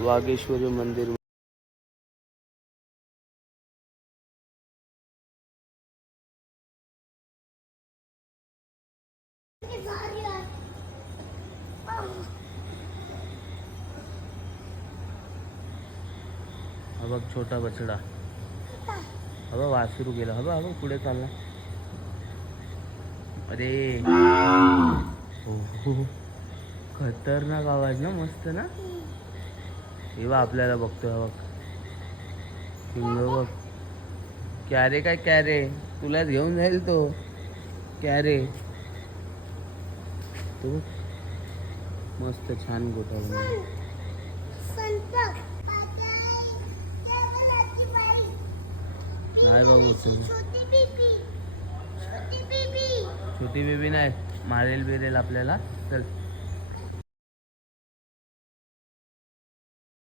वागेश्वरी मंदिर. हा बघ छोटा बछडा. हा बघ वासरू गेला. हा बघ पुढे चालला. अरे हो खतरनाक आवाज ना. मस्त ना. हे बघ आपल्याला बघतोय. हा बघ सिंह बघ. कॅरे काय कॅरे तुलाच घेऊन जाईल तो. कॅरे तो मस्त छान गोठा बनवला. नाही बाबू छोटी बेबी नाही. मारेल बिरेल आपल्याला. चल